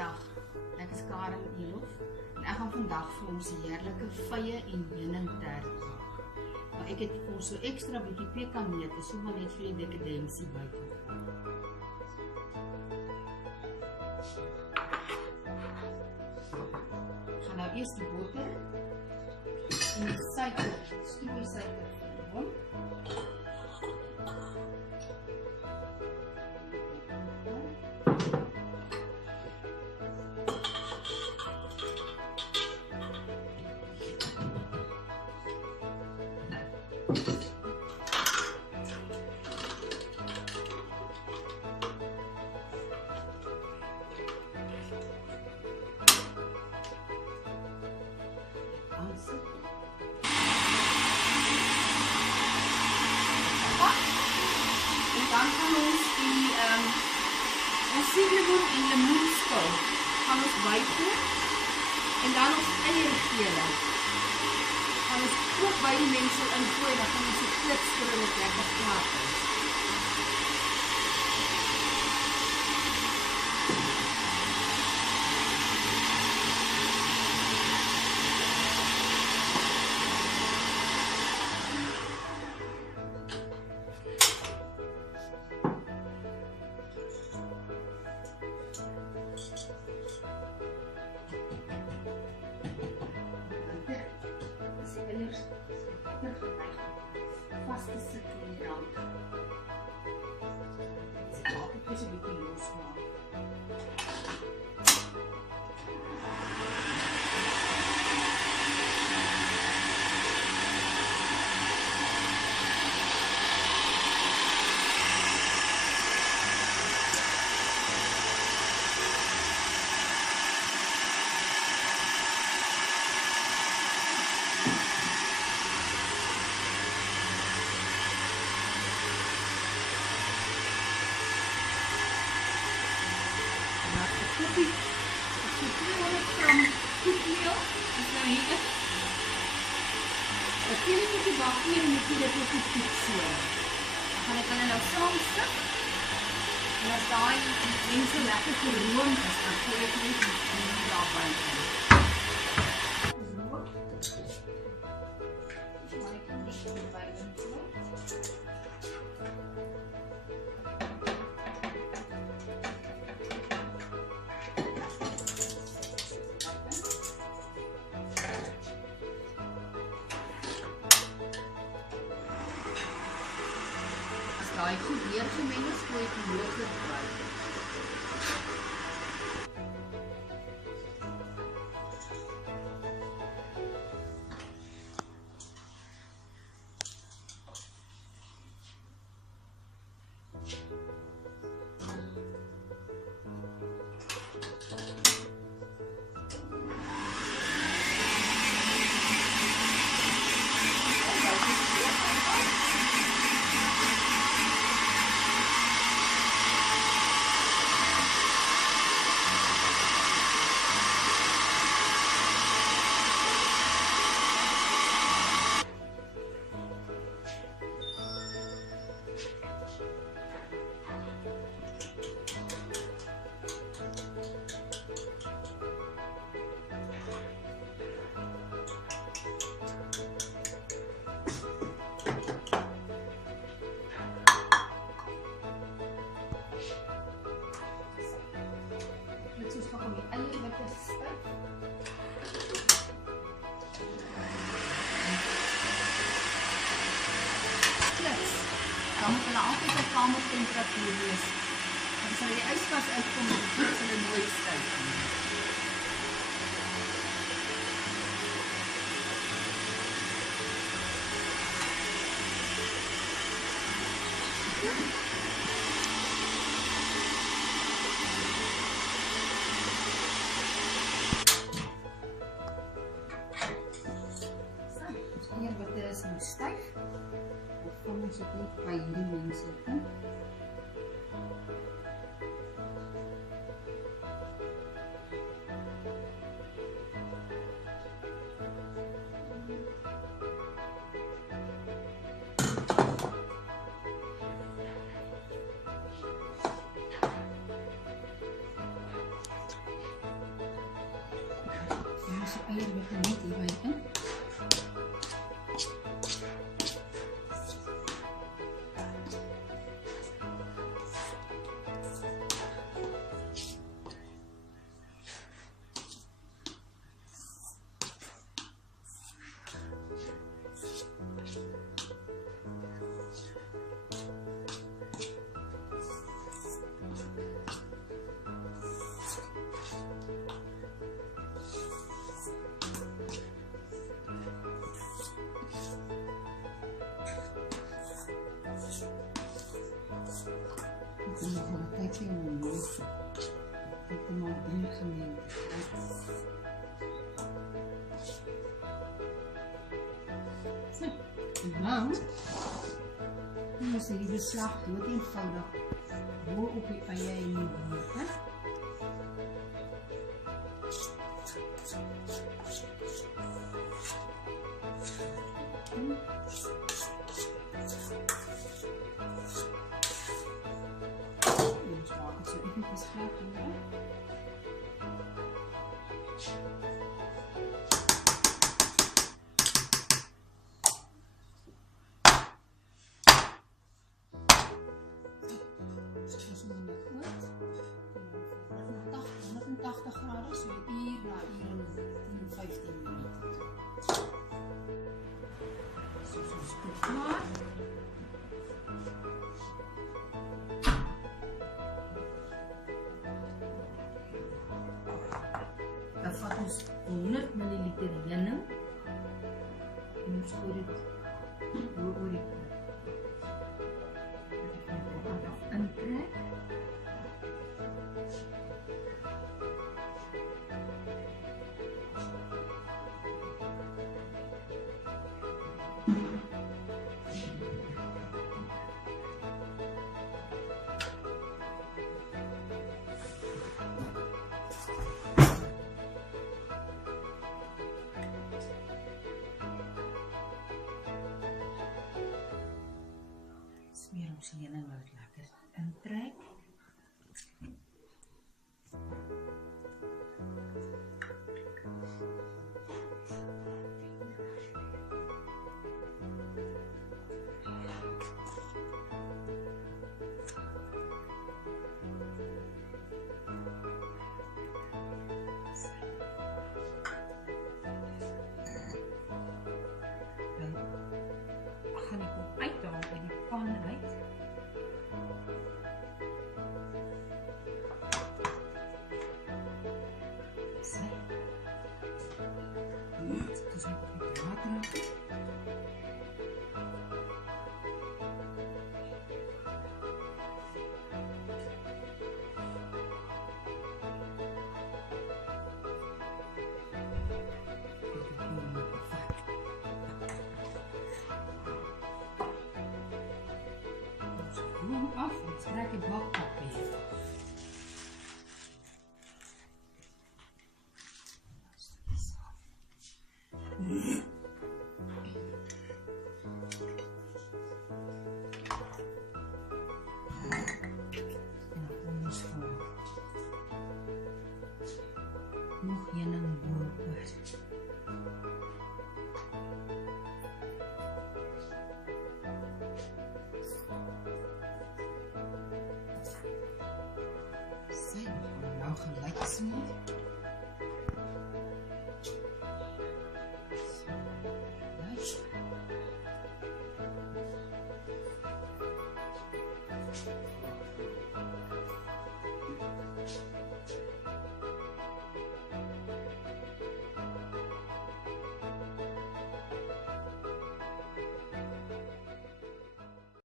Goeiemiddag, ek is Karen Elof en ek gaan vandag vir ons heerlike vye en heuningtert maak. Maar ek het vir ons so ekstra bietjie pekanneute, so maar net vir die dekadensie bygevoeg. Ek gaan nou eers die botter en die suiker, strooi suiker vermeng. Dan gaan ons die sielemoen en lemoenskil gaan ons byvoeg en dan ons eiergele gaan ons ook by die mengsel ingooi en dan gaan ons die klits vir dit lekker klaar is. Vast te sit in die rand. Dit is altyd een bietjie losmaak. Koffie, 200 gram koekmeel, is nou hier. Natuurlijk moet die bakmeel moet jy dit ook goed toetsen. Dan gaan ek hulle nou saamstik. En as die mengsel lekker geroom is, dan gooi ek net die daarby in. Daai goed deurgemeng is, gooi ek die yoghurt by. Dan moet hulle altyd op kamertemperatuur wees. En as hulle die yskas uitkom, dan is hulle nooit styf nie. Hier wat is nou styf. Kom ons het net by hierdie mengsel in. eierwitte net hierby in. En nog een tijdje omhoog. Ik heb maar 3 gemeenten. Zo. En nou is die beslag dood eenvoudig boor op die eie en die boor. Graden, so uur na uur en 15 minute. So ons kook klaar. Dan vat ons 100 ml heuning en ons gooi dit oor die pot. Ek gaan intrek. Smeer ons heuning wat lekker intrek. Dan gaan ek hom uithaal by die pan uit. Dus nog wat water. Af, dan trek ik bakpapier. Nog heuning boor. Nou gelijk smeer.